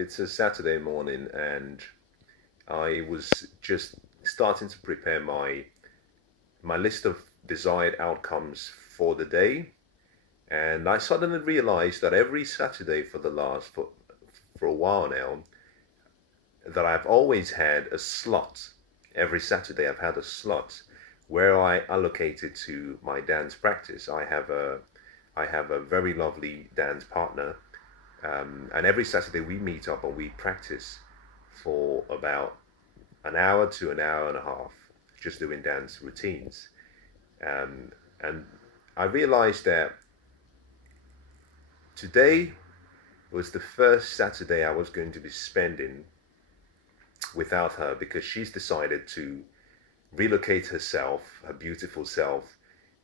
It's a Saturday morning, and I was just starting to prepare my list of desired outcomes for the day, and I suddenly realized that every Saturday for a while now, that I've always had a slot. Every Saturday, I've had a slot where I allocated to my dance practice. I have a very lovely dance partner, and every Saturday we meet up and we practice for about an hour to an hour and a half, just doing dance routines. Um, and I realized that today was the first Saturday I was going to be spending without her, because she's decided to relocate herself, her beautiful self,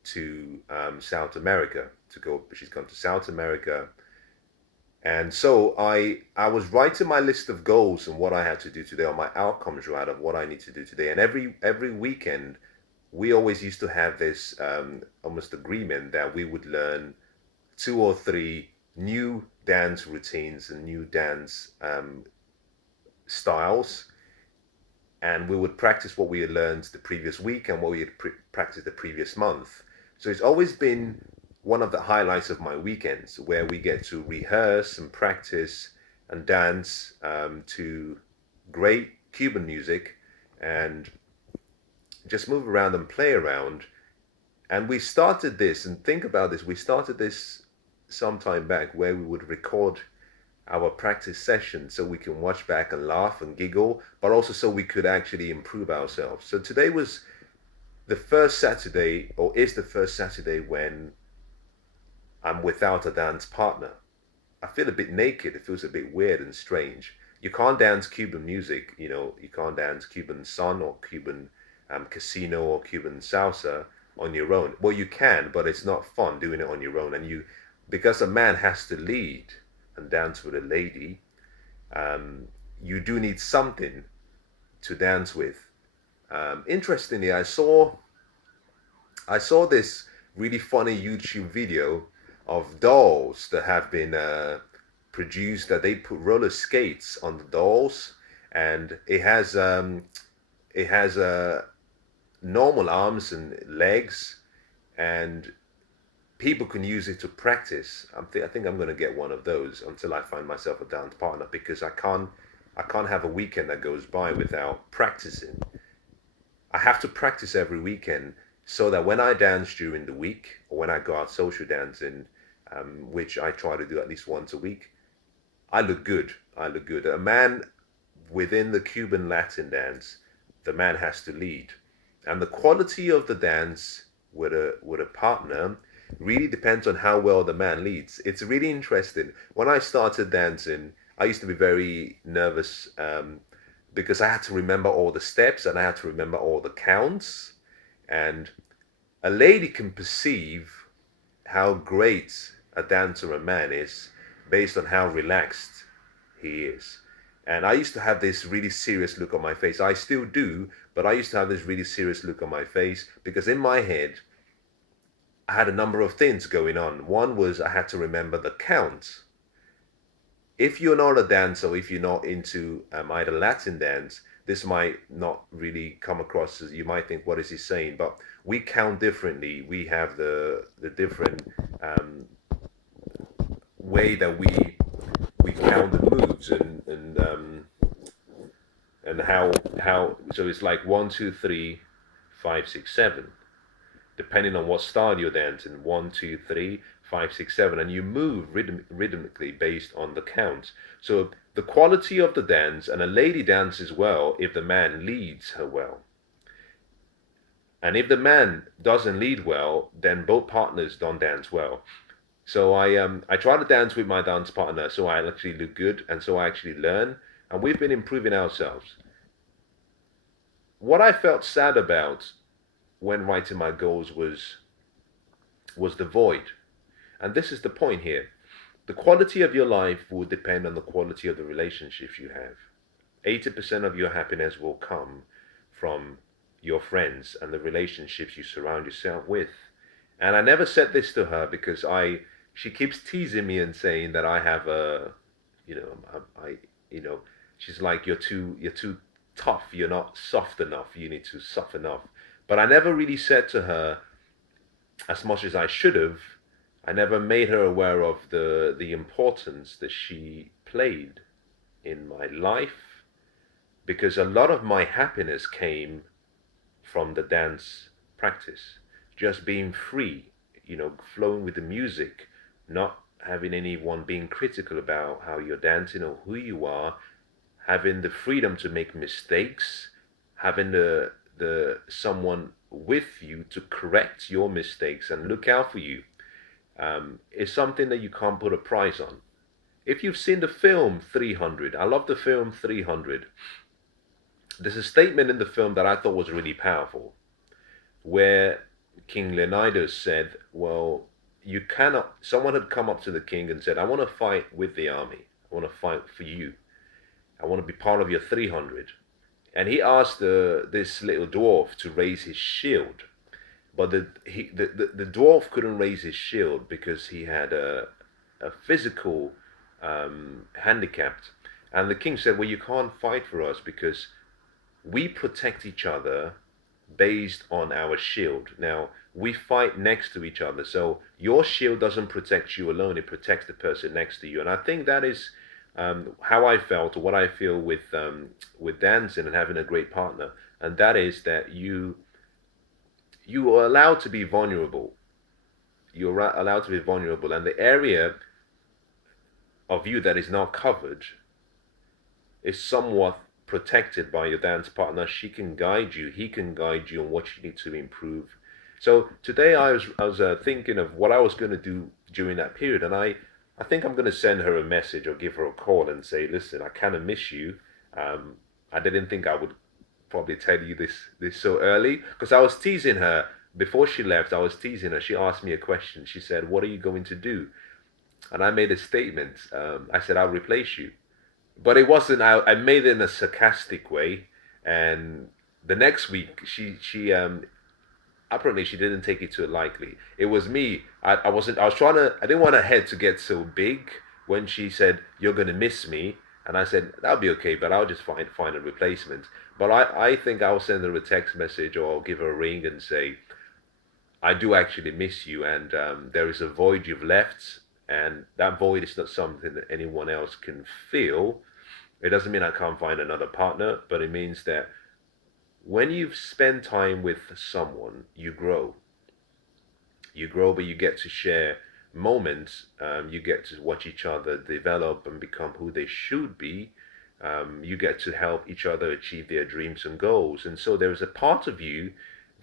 to South America. To go, she's gone to South America. And so I was writing my list of goals and what I had to do today, or my outcomes rather, of what I need to do today. And every weekend, we always used to have this almost agreement that we would learn two or three new dance routines and new dance styles, and we would practice what we had learned the previous week and what we had practiced the previous month. So it's always been one of the highlights of my weekends, where we get to rehearse and practice and dance to great Cuban music, and just move around and play around. And we started this, and think about this, we started this some time back, where we would record our practice session so we can watch back and laugh and giggle, but also so we could actually improve ourselves. So today was the first Saturday, or is the first Saturday, when I'm without a dance partner. I feel a bit naked. It feels a bit weird and strange. You can't dance Cuban music, you can't dance Cuban son or Cuban casino or Cuban salsa on your own. Well, you can, but it's not fun doing it on your own. And because a man has to lead and dance with a lady, you do need something to dance with. Interestingly, I saw this really funny YouTube video of dolls that have been produced, that they put roller skates on the dolls, and it has normal arms and legs, and people can use it to practice. I think I'm going to get one of those until I find myself a dance partner, because I can't have a weekend that goes by without practicing. I have to practice every weekend, so that when I dance during the week, or when I go out social dancing, which I try to do at least once a week, I look good. I look good. A man within the Cuban Latin dance, the man has to lead, and the quality of the dance with a partner really depends on how well the man leads. It's really interesting. When I started dancing, I used to be very nervous, because I had to remember all the steps and I had to remember all the counts. And a lady can perceive how great a dancer a man is based on how relaxed he is. And I used to have this really serious look on my face. I still do, but I used to have this really serious look on my face, because in my head, I had a number of things going on. One was I had to remember the count. If you're not a dancer, if you're not into either Latin dance, this might not really come across, as you might think, what is he saying? But we count differently. We have the different way that we count the moves, and how so it's like 1, 2, 3, 5, 6, 7, depending on what style you're dancing. 1, 2, 3, 5, 6, 7, and you move rhythmically based on the count. So the quality of the dance, and a lady dances well if the man leads her well. And if the man doesn't lead well, then both partners don't dance well. So I try to dance with my dance partner, so I actually look good, and so I actually learn, and we've been improving ourselves. What I felt sad about when writing my goals was the void. And this is the point here. The quality of your life will depend on the quality of the relationships you have. 80% of your happiness will come from your friends and the relationships you surround yourself with. And I never said this to her, because she keeps teasing me and saying that I have a, you know, You know, she's like, you're too tough. You're not soft enough. You need to soften up. But I never really said to her as much as I should have. I never made her aware of the importance that she played in my life, because a lot of my happiness came from the dance practice. Just being free, flowing with the music, not having anyone being critical about how you're dancing or who you are, having the freedom to make mistakes, having the someone with you to correct your mistakes and look out for you, is something that you can't put a price on. If you've seen the film 300, I love the film 300. There's a statement in the film that I thought was really powerful, where King Leonidas said, well, you cannot, someone had come up to the king and said, I want to fight with the army. I want to fight for you. I want to be part of your 300. And he asked this little dwarf to raise his shield. But the dwarf couldn't raise his shield because he had a physical handicapped. And the king said, well, you can't fight for us because we protect each other based on our shield. Now, we fight next to each other. So your shield doesn't protect you alone, it protects the person next to you. And I think that is how I felt, or what I feel with dancing and having a great partner. And that is that you are allowed to be vulnerable. You're allowed to be vulnerable. And the area of you that is not covered is somewhat protected by your dance partner. She can guide you, he can guide you on what you need to improve. So today I was thinking of what I was going to do during that period, and I think I'm going to send her a message or give her a call and say, listen, I kind of miss you. I didn't think I would probably tell you this so early, because I was teasing her before she left. I was teasing her. She asked me a question. She said, what are you going to do? And I made a statement. I said, I'll replace you. But it wasn't. I made it in a sarcastic way, and the next week she apparently she didn't take it too lightly. It was me. I wasn't. I was trying to. I didn't want her head to get so big when she said you're gonna miss me, and I said that'll be okay, but I'll just find a replacement. But I think I'll send her a text message or I'll give her a ring and say I do actually miss you, and there is a void you've left, and that void is not something that anyone else can fill. It doesn't mean I can't find another partner, but it means that when you've spent time with someone, you grow. You grow, but you get to share moments. You get to watch each other develop and become who they should be. You get to help each other achieve their dreams and goals. And so there is a part of you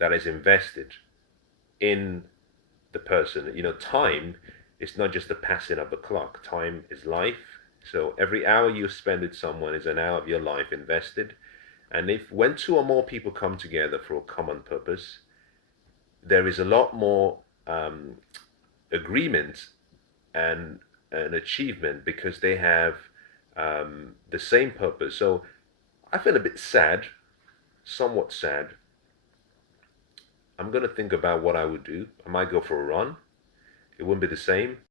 that is invested in the person. Time is not just the passing of the clock. Time is life. So every hour you spend with someone is an hour of your life invested. And if when two or more people come together for a common purpose, there is a lot more agreement and an achievement because they have the same purpose. So I feel a bit sad, somewhat sad. I'm going to think about what I would do. I might go for a run. It wouldn't be the same.